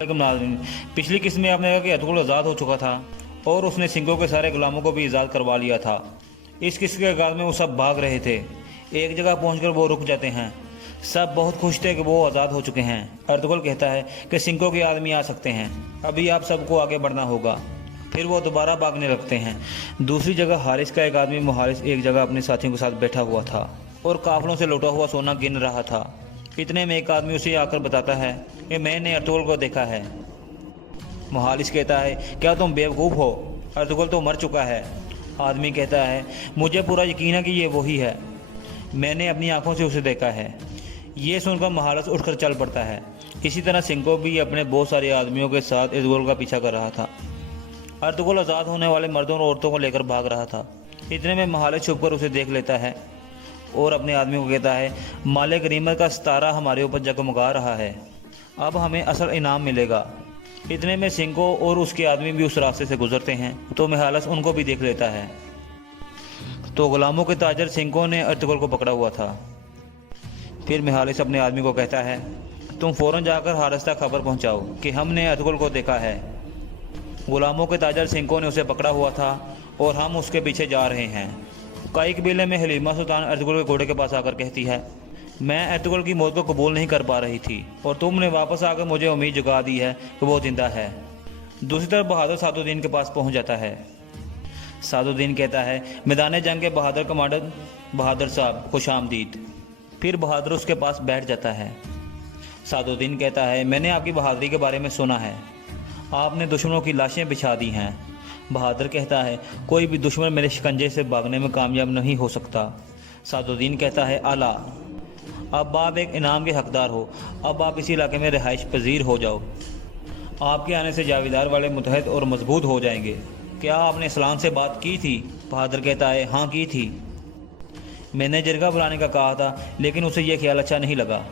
नाज़रीन, पिछली किस्त में आपने कहा कि अर्तुगरुल आज़ाद हो चुका था और उसने सिंघों के सारे गुलामों को भी आज़ाद करवा लिया था। इस किस्त के आगाज़ में वो सब भाग रहे थे। एक जगह पहुंचकर वो रुक जाते हैं। सब बहुत खुश थे कि वो आज़ाद हो चुके हैं। अर्तुगरुल कहता है कि सिंघों के आदमी आ सकते हैं, अभी आप सबको आगे बढ़ना होगा। फिर वो दोबारा भागने लगते हैं। दूसरी जगह हारिस का एक आदमी मुहारिस एक जगह अपने साथियों के साथ बैठा हुआ था और काफलों से लौटा हुआ सोना गिन रहा था। इतने में एक आदमी उसे आकर बताता है कि मैंने अर्तुगरुल को देखा है। मुहारिस कहता है, क्या तुम बेवकूफ़ हो? अर्तुगरुल तो मर चुका है। आदमी कहता है, मुझे पूरा यकीन है कि ये वही है, मैंने अपनी आंखों से उसे देखा है। ये सुनकर मुहारिस उठकर चल पड़ता है। इसी तरह सिंघो भी अपने बहुत सारे आदमियों के साथ अर्तुगरुल का पीछा कर रहा था। अर्तुगरुल आज़ाद होने वाले मर्दों और औरतों को लेकर भाग रहा था। इतने में मुहारिस छुपकर उसे देख लेता है और अपने आदमियों को कहता है, माले गनीमत का सितारा हमारे ऊपर जगमगा रहा है, अब हमें असल इनाम मिलेगा। इतने में सिंघो और उसके आदमी भी उस रास्ते से गुजरते हैं तो मुहारिस उनको भी देख लेता है। तो गुलामों के ताजर सिंघो ने अर्तुगरुल को पकड़ा हुआ था। फिर मुहारिस अपने आदमी को कहता है, तुम फ़ौरन जाकर हारिस तक खबर पहुंचाओ कि हमने अर्तुगरुल को देखा है। गुलामों के ताजर सिंघो ने उसे पकड़ा हुआ था और हम उसके पीछे जा रहे हैं। कई कबीले में हलीमा सुल्तान अर्तुगरुल के घोड़े के पास आकर कहती है, मैं अर्तुगरुल की मौत को कबूल नहीं कर पा रही थी और तुमने वापस आकर मुझे उम्मीद जगा दी है कि वो जिंदा है। दूसरी तरफ बहादुर सादुद्दीन के पास पहुंच जाता है। सादुद्दीन कहता है, मैदान जंग के बहादुर कमांडर बहादुर साहब खुश आमदीद। फिर बहादुर उसके पास बैठ जाता है। सादुद्दीन कहता है, मैंने आपकी बहादुरी के बारे में सुना है, आपने दुश्मनों की लाशें बिछा दी हैं। बहादुर कहता है, कोई भी दुश्मन मेरे शिकंजे से भागने में कामयाब नहीं हो सकता। सादुद्दीन कहता है, आला, अब आप एक इनाम के हकदार हो, अब आप इसी इलाके में रिहाइश पजीर हो जाओ। आपके आने से जावेदार वाले मुतहद और मजबूत हो जाएंगे। क्या आपने इस्लाम से बात की थी? बहादुर कहता है, हाँ की थी। मैंने जिरगा बुलाने का कहा था लेकिन उसे यह ख्याल अच्छा नहीं लगा।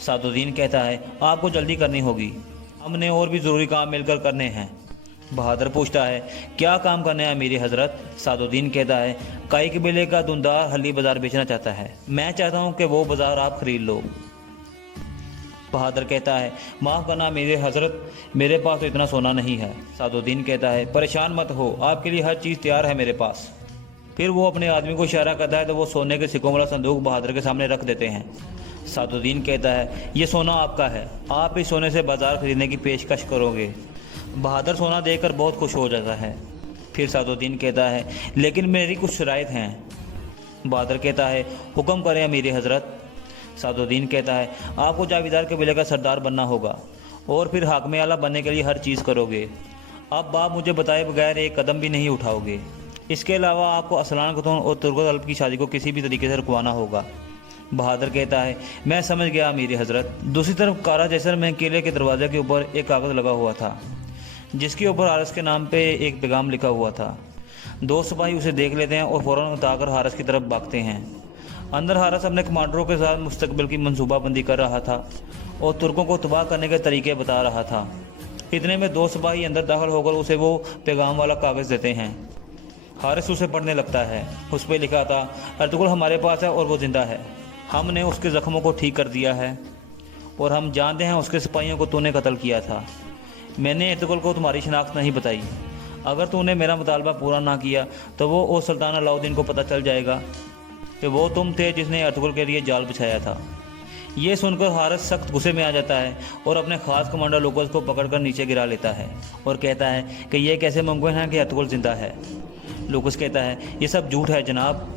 सादुद्दीन कहता है, आपको जल्दी करनी होगी, हमने और भी ज़रूरी काम मिलकर करने हैं। बहादुर पूछता है, क्या काम करना है मेरी हजरत? सादुद्दीन कहता है, कई कबीले का दुनदार हल्ली बाजार बेचना चाहता है, मैं चाहता हूँ कि वो बाजार आप खरीद लो। बहादुर कहता है, माफ़ करना मेरी हजरत, मेरे पास तो इतना सोना नहीं है। सादुद्दीन कहता है, परेशान मत हो, आपके लिए हर चीज़ तैयार है मेरे पास। फिर वो अपने आदमी को इशारा करता है तो वो सोने के सिक्कों वाला संदूक बहादुर के सामने रख देते हैं। सादुद्दीन कहता है, ये सोना आपका है, आप इस सोने से बाजार खरीदने की पेशकश करोगे। बहादुर सोना देखकर बहुत खुश हो जाता है। फिर सादुद्दीन कहता है, लेकिन मेरी कुछ शराइत हैं। बहादुर कहता है, हुक्म करें अमीर हजरत। सादुद्दीन कहता है, आपको जावेदार कबीले का सरदार बनना होगा और फिर हाकिम आला बनने के लिए हर चीज़ करोगे। अब आप मुझे बताए बगैर एक कदम भी नहीं उठाओगे। इसके अलावा आपको असलान खतून और तुर्गत अल्प की शादी को किसी भी तरीके से रुकवाना होगा। बहादुर कहता है, मैं समझ गया अमीर हजरत। दूसरी तरफ कारा जैसर में किले के दरवाजे के ऊपर एक कागज़ लगा हुआ था जिसके ऊपर हारिस के नाम पे एक पैगाम लिखा हुआ था। दो सिपाही उसे देख लेते हैं और फ़ौरन उतारकर हारिस की तरफ भागते हैं। अंदर हारिस अपने कमांडरों के साथ मुस्तकबिल की मनसूबाबंदी कर रहा था और तुर्कों को तबाह करने के तरीके बता रहा था। इतने में दो सिपाही अंदर दाखिल होकर उसे वो पैगाम वाला कागज़ देते हैं। हारिस उसे पढ़ने लगता है। उस पर लिखा था, अर्तुगरुल हमारे पास है और वो ज़िंदा है, हमने उसके ज़ख्मों को ठीक कर दिया है और हम जानते हैं उसके सिपाहियों को तूने कत्ल किया था। मैंने अर्तुगरुल को तुम्हारी शनाख्त नहीं बताई। अगर तूने मेरा मुतालबा पूरा ना किया तो वो और सुल्तान अलाउद्दीन को पता चल जाएगा कि वो तुम थे जिसने अर्तुगरुल के लिए जाल बिछाया था। ये सुनकर हारिस सख्त गुस्से में आ जाता है और अपने ख़ास कमांडर लुकस को पकड़कर नीचे गिरा लेता है और कहता है कि यह कैसे मुमकिन है कि अर्तुगरुल ज़िंदा है। लुकस कहता है, ये सब झूठ है जनाब,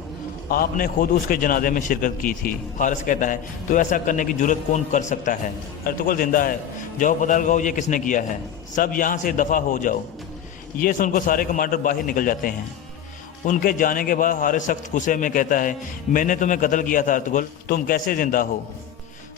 आपने खुद उसके जनाजे में शिरकत की थी। हारिस कहता है, तो ऐसा करने की जुर्रत कौन कर सकता है? अर्तुगरुल ज़िंदा है, जाओ पता लगाओ ये किसने किया है, सब यहाँ से दफ़ा हो जाओ। ये सुनकर सारे कमांडर बाहर निकल जाते हैं। उनके जाने के बाद हारिस सख्त गुस्से में कहता है, मैंने तुम्हें कत्ल किया था अर्तुगरुल, तुम कैसे ज़िंदा हो?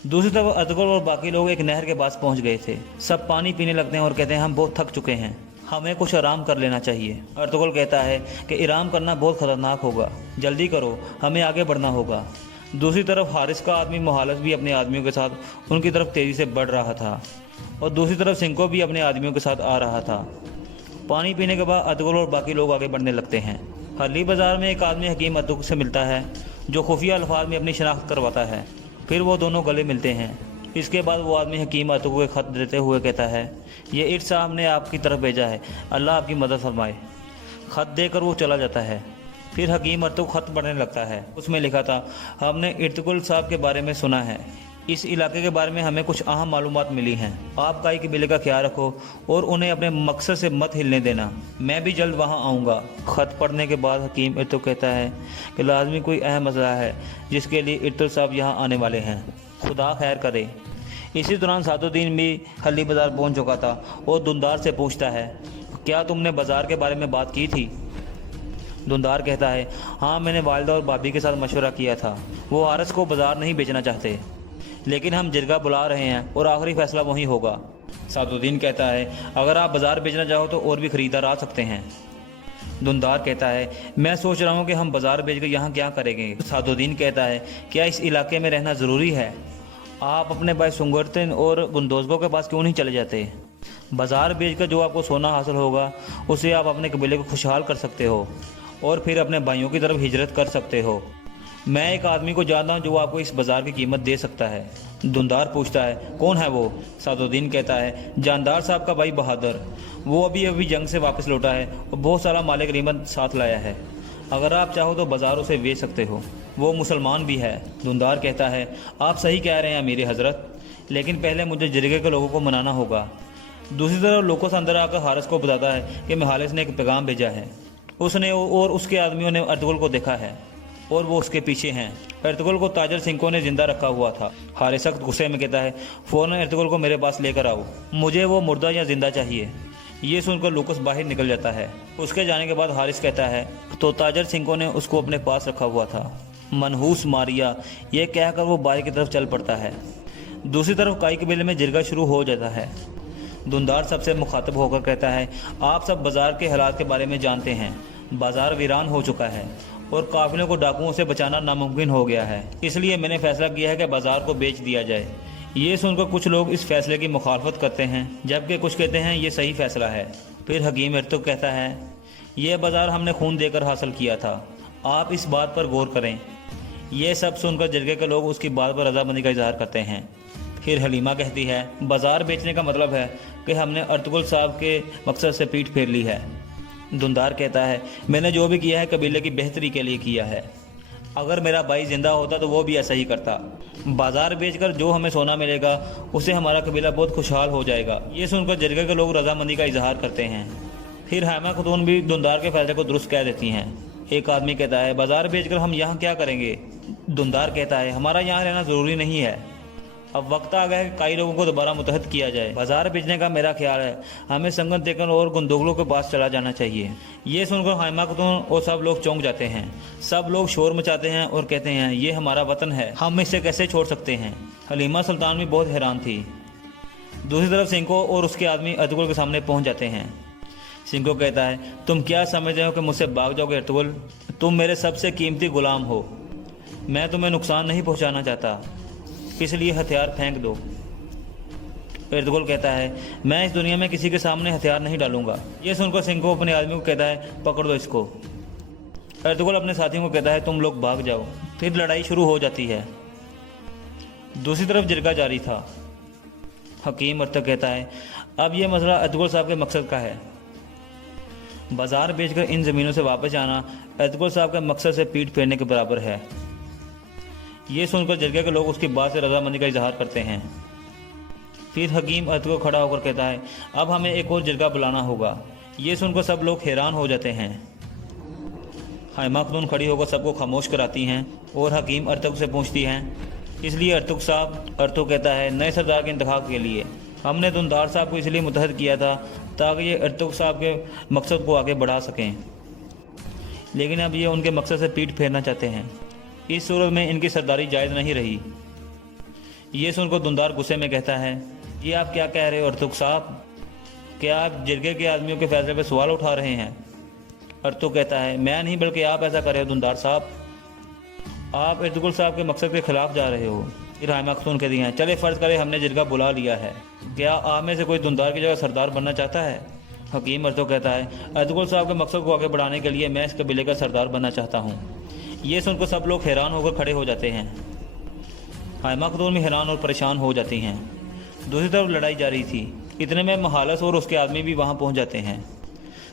दूसरी तरफ अर्तुगरुल और बाकी लोग एक नहर के पास पहुँच गए थे। सब पानी पीने लगते हैं और कहते हैं, हम बहुत थक चुके हैं, हमें कुछ आराम कर लेना चाहिए। अर्तुगरुल कहता है कि आराम करना बहुत ख़तरनाक होगा, जल्दी करो, हमें आगे बढ़ना होगा। दूसरी तरफ हारिस का आदमी मुहालिस भी अपने आदमियों के साथ उनकी तरफ तेज़ी से बढ़ रहा था और दूसरी तरफ सिंघो भी अपने आदमियों के साथ आ रहा था। पानी पीने के बाद अर्तुगरुल और बाकी लोग आगे बढ़ने लगते हैं। हरली बाज़ार में एक आदमी हकीम अर्तुगरुल से मिलता है जो खुफिया अल्फाज में अपनी शनाख्त करवाता है। फिर वो दोनों गले मिलते हैं। اس کے بعد وہ آدمی حکیم ارطغرل کو خط دیتے ہوئے کہتا ہے یہ ارت صاحب نے آپ کی طرف بھیجا ہے، اللہ آپ کی مدد فرمائے۔ خط دے کر وہ چلا جاتا ہے۔ پھر حکیم ارطغرل خط پڑھنے لگتا ہے۔ اس میں لکھا تھا ہم نے ارطغرل صاحب کے بارے میں سنا ہے، اس علاقے کے بارے میں ہمیں کچھ اہم معلومات ملی ہیں، آپ کائی قبیلے کا خیال رکھو اور انہیں اپنے مقصد سے مت ہلنے دینا، میں بھی جلد وہاں آؤں گا۔ خط پڑھنے کے بعد حکیم ارطغرل کہتا ہے کہ لازمی کوئی اہم مسئلہ ہے جس کے لیے ارطغرل صاحب یہاں آنے والے ہیں، خدا خیر کرے۔ اسی دوران سعد الدین بھی حلی بازار پہنچ چکا تھا اور دندار سے پوچھتا ہے کیا تم نے بازار کے بارے میں بات کی تھی؟ دندار کہتا ہے ہاں، میں نے والدہ اور بھابھی کے ساتھ مشورہ کیا تھا، وہ حارث کو بازار نہیں بیچنا چاہتے، لیکن ہم جرگہ بلا رہے ہیں اور آخری فیصلہ وہی ہوگا۔ سعد الدین کہتا ہے اگر آپ بازار بیچنا چاہو تو اور بھی خریدار آ سکتے ہیں۔ دندار کہتا ہے میں سوچ رہا ہوں کہ ہم بازار بیچ کر یہاں کیا کریں گے۔ سعد الدین کہتا ہے کیا اس علاقے میں رہنا ضروری ہے؟ آپ اپنے بھائی سنگرتن اور گندوزگوں کے پاس کیوں نہیں چلے جاتے؟ بازار بیچ کر جو آپ کو سونا حاصل ہوگا اسے آپ اپنے قبیلے کو خوشحال کر سکتے ہو اور پھر اپنے بھائیوں کی طرف ہجرت کر سکتے ہو۔ میں ایک آدمی کو جانتا ہوں جو آپ کو اس بازار کی قیمت دے سکتا ہے۔ دندار پوچھتا ہے کون ہے وہ؟ سعد الدین کہتا ہے جاندار صاحب کا بھائی بہادر، وہ ابھی جنگ سے واپس لوٹا ہے اور بہت سارا مال غنیمت ساتھ لایا ہے، اگر آپ چاہو تو بازار اسے بیچ سکتے ہو، وہ مسلمان بھی ہے۔ دندار کہتا ہے آپ صحیح کہہ رہے ہیں امیر حضرت، لیکن پہلے مجھے جرگے کے لوگوں کو منانا ہوگا۔ دوسری طرف لوکوس اندر آ کر حارث کو بتاتا ہے کہ مہالس نے ایک پیغام بھیجا ہے، اس نے اور اس کے آدمیوں نے ارطغرل کو دیکھا ہے اور وہ اس کے پیچھے ہیں۔ ارطغرل کو تاجر سنکوں نے زندہ رکھا ہوا تھا۔ حارث سخت غصے میں کہتا ہے فوراً ارطغرل کو میرے پاس لے کر آؤ، مجھے وہ مردہ یا زندہ چاہیے۔ یہ سن کر لوکوس باہر نکل جاتا ہے۔ اس کے جانے کے بعد حارث کہتا ہے تو تاجر سنکوں نے اس کو اپنے پاس رکھا ہوا تھا، منحوس ماریا، یہ کہہ کر وہ باہر کی طرف چل پڑتا ہے۔ دوسری طرف کائی قبیلے میں جرگہ شروع ہو جاتا ہے۔ دندار سب سے مخاطب ہو کر کہتا ہے آپ سب بازار کے حالات کے بارے میں جانتے ہیں، بازار ویران ہو چکا ہے اور قافلوں کو ڈاکوؤں سے بچانا ناممکن ہو گیا ہے، اس لیے میں نے فیصلہ کیا ہے کہ بازار کو بیچ دیا جائے۔ یہ سن کر کچھ لوگ اس فیصلے کی مخالفت کرتے ہیں جبکہ کچھ کہتے ہیں یہ صحیح فیصلہ ہے۔ پھر حکیم ارطغرل کہتا ہے یہ بازار ہم نے خون دے کر حاصل کیا تھا، آپ اس بات پر غور کریں۔ یہ سب سن کر جرگے کے لوگ اس کی بات پر رضامندی کا اظہار کرتے ہیں۔ پھر حلیمہ کہتی ہے بازار بیچنے کا مطلب ہے کہ ہم نے ارطغرل صاحب کے مقصد سے پیٹھ پھیر لی ہے۔ دندار کہتا ہے میں نے جو بھی کیا ہے قبیلے کی بہتری کے لیے کیا ہے، اگر میرا بھائی زندہ ہوتا تو وہ بھی ایسا ہی کرتا، بازار بیچ کر جو ہمیں سونا ملے گا اسے ہمارا قبیلہ بہت خوشحال ہو جائے گا۔ یہ سن کر جرگے کے لوگ رضامندی کا اظہار کرتے ہیں۔ پھر حائمہ خاتون بھی دندار کے فیصلے کو درست کہہ دیتی ہیں۔ ایک آدمی کہتا ہے بازار بیچ کر ہم یہاں کیا کریں گے؟ دندار کہتا ہے ہمارا یہاں رہنا ضروری نہیں ہے، اب وقت آ گیا ہے کہ کئی لوگوں کو دوبارہ متحد کیا جائے۔ بازار بیچنے کا میرا خیال ہے ہمیں سنگن تیکن اور گندوگلوں کے پاس چلا جانا چاہیے۔ یہ سن کر حائمہ خاتون اور سب لوگ چونک جاتے ہیں، سب لوگ شور مچاتے ہیں اور کہتے ہیں یہ ہمارا وطن ہے، ہم اسے کیسے چھوڑ سکتے ہیں۔ حلیمہ سلطان بھی بہت حیران تھی۔ دوسری طرف سنکو اور اس کے آدمی ارطغرل کے سامنے پہنچ جاتے ہیں۔ سنکو کہتا ہے تم کیا سمجھتے ہو کہ مجھ سے بھاگ جاؤ گے ارطغرل؟ تم میرے سب سے قیمتی غلام ہو، میں تمہیں نقصان نہیں پہنچانا چاہتا، اس لیے ہتھیار پھینک دو۔ ارطغرل کہتا ہے میں اس دنیا میں کسی کے سامنے ہتھیار نہیں ڈالوں گا۔ یہ سن کر سنکو اپنے آدمی کو کہتا ہے پکڑ دو اس کو۔ ارطغرل اپنے ساتھیوں کو کہتا ہے تم لوگ بھاگ جاؤ۔ پھر لڑائی شروع ہو جاتی ہے۔ دوسری طرف جرگہ جاری تھا۔ حکیم ارطغرل کہتا ہے اب یہ مسئلہ ارطغرل صاحب کے مقصد کا ہے، بازار بیچ کر ان زمینوں سے واپس جانا ارطغرل صاحب کے مقصد سے پیٹھ پھیرنے کے برابر ہے۔ یہ سن کر جرگے کے لوگ اس کی بات سے رضامندی کا اظہار کرتے ہیں۔ پھر حکیم ارطغرل کھڑا ہو کر کہتا ہے اب ہمیں ایک اور جرگہ بلانا ہوگا۔ یہ سن کر سب لوگ حیران ہو جاتے ہیں۔ حائمہ خاتون کھڑی ہو کر سب کو خاموش کراتی ہیں اور حکیم ارطغرل سے پوچھتی ہیں اس لیے ارطغرل صاحب؟ ارطغرل کہتا ہے نئے سردار کے انتخاب کے لیے، ہم نے دندار صاحب کو اس لیے متحد کیا تھا تاکہ یہ ارطغرل صاحب کے مقصد کو آگے بڑھا سکیں، لیکن اب یہ ان کے مقصد سے پیٹھ پھیرنا چاہتے ہیں، اس صورت میں ان کی سرداری جائز نہیں رہی۔ یہ سن کر دندار غصے میں کہتا ہے یہ آپ کیا کہہ رہے ہو ارطغرل صاحب؟ کیا آپ جرگے کے آدمیوں کے فیصلے پہ سوال اٹھا رہے ہیں؟ ارطغرل کہتا ہے میں نہیں بلکہ آپ ایسا کر رہے ہو دندار صاحب، آپ ارطغرل صاحب کے مقصد کے خلاف جا رہے ہو۔ پھر حائمہ خاتون کہتی ہیں چلے فرض کرے ہم نے جرگہ بلا لیا ہے، کیا آپ میں سے کوئی دندار کی جگہ سردار بننا چاہتا ہے؟ حکیم ارطغرل کہتا ہے ارطغرل صاحب کے مقصد کو آگے بڑھانے کے لیے میں اس قبیلے کا سردار بننا چاہتا ہوں۔ یہ سن کر سب لوگ حیران ہو کر کھڑے ہو جاتے ہیں۔ हाइमा खातून भी हैरान और परेशान हो जाती हैं। दूसरी तरफ लड़ाई जारी थी। इतने में महालस और उसके आदमी भी वहां पहुंच जाते हैं।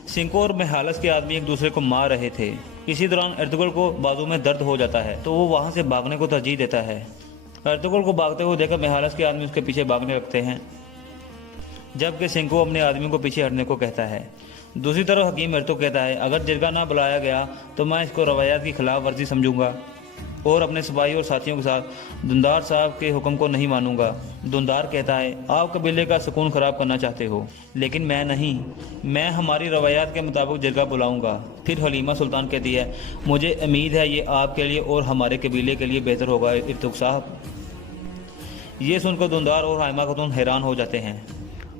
सिंको और महालस के आदमी एक दूसरे को मार रहे थे। इसी दौरान अर्तुगरुल को बाजू में दर्द हो जाता है तो वो वहां से भागने को तरजीह देता है। अर्तुगरुल को भागते हुए देखकर महालस के आदमी उसके पीछे भागने लगते हैं, जबकि सिंको अपने आदमी को पीछे हटने को कहता है। दूसरी तरफ हकीम अर्तुग कहता है, अगर जिरगा ना बुलाया गया तो मैं इसको रवायात की खिलाफ वर्जी समझूंगा और अपने सिपाही और साथियों के साथ दुंदार साहब के हुक्म को नहीं मानूंगा। दुंदार कहता है, आप कबीले का सुकून खराब करना चाहते हो, लेकिन मैं नहीं, मैं हमारी रवायात के मुताबिक जिरगा बुलाऊंगा। फिर हलीमा सुल्तान कहती है, मुझे उम्मीद है ये आपके लिए और हमारे कबीले के लिए बेहतर होगा अर्तुग साहब। ये सुनकर दुंदार और हाइमा खातून हैरान हो जाते हैं।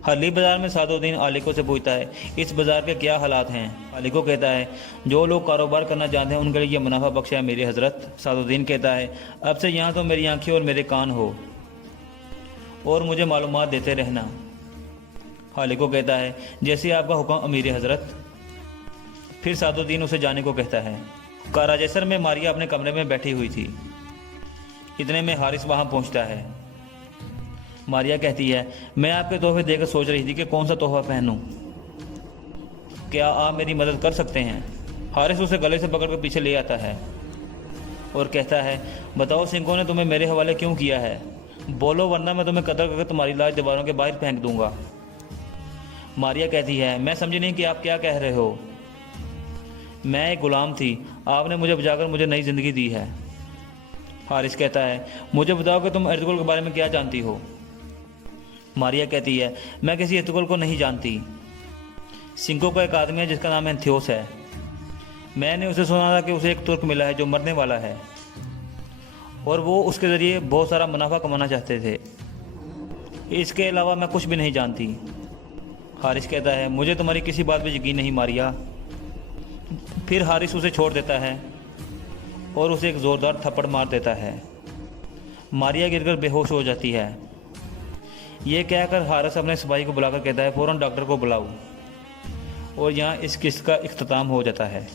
हरली बाजार में सादुद्दीन आलिको से पूछता है, इस बाजार के क्या हालात हैं? आलिको कहता है, जो लोग कारोबार करना जानते हैं उनके लिए यह मुनाफा बख्श है मेरी हजरत। सादुद्दीन कहता है, अब से यहाँ तो मेरी आंखें और मेरे कान हो और मुझे मालूमात देते रहना। आलिको कहता है, जैसे आपका हुक्म अमीर हजरत। फिर सादुद्दीन उसे जाने को कहता है। काराजेसर में मारिया अपने कमरे में बैठी हुई थी। इतने में हारिस वहाँ पहुँचता है। मारिया कहती है, मैं आपके तोहफे देकर सोच रही थी कि कौन सा तोहफा पहनूं, क्या आप मेरी मदद कर सकते हैं? हारिस उसे गले से पकड़कर पीछे ले आता है और कहता है, बताओ सिंको ने तुम्हें मेरे हवाले क्यों किया है? बोलो वरना मैं तुम्हें कत्ल करके तुम्हारी लाश दीवारों के बाहर फेंक दूंगा। मारिया कहती है, मैं समझी नहीं कि आप क्या कह रहे हो। मैं एक गुलाम थी, आपने मुझे बचाकर मुझे नई जिंदगी दी है। हारिस कहता है, मुझे बताओ कि तुम अर्तुगरुल के बारे में क्या जानती हो? मारिया कहती है, मैं किसी अर्तुगरुल को नहीं जानती। सिंको का एक आदमी है जिसका नाम एंथियोस है। मैंने उसे सुना था कि उसे एक तुर्क मिला है जो मरने वाला है और वो उसके ज़रिए बहुत सारा मुनाफा कमाना चाहते थे। इसके अलावा मैं कुछ भी नहीं जानती। हारिस कहता है, मुझे तुम्हारी किसी बात पर यकीन नहीं मारिया। फिर हारिस उसे छोड़ देता है और उसे एक ज़ोरदार थप्पड़ मार देता है। मारिया गिरकर बेहोश हो जाती है। ये कहकर हारिस अपने सिपाही को बुलाकर कहता है, फ़ौरन डॉक्टर को बुलाओ। और यहाँ इस किस्त का इख्तिताम हो जाता है।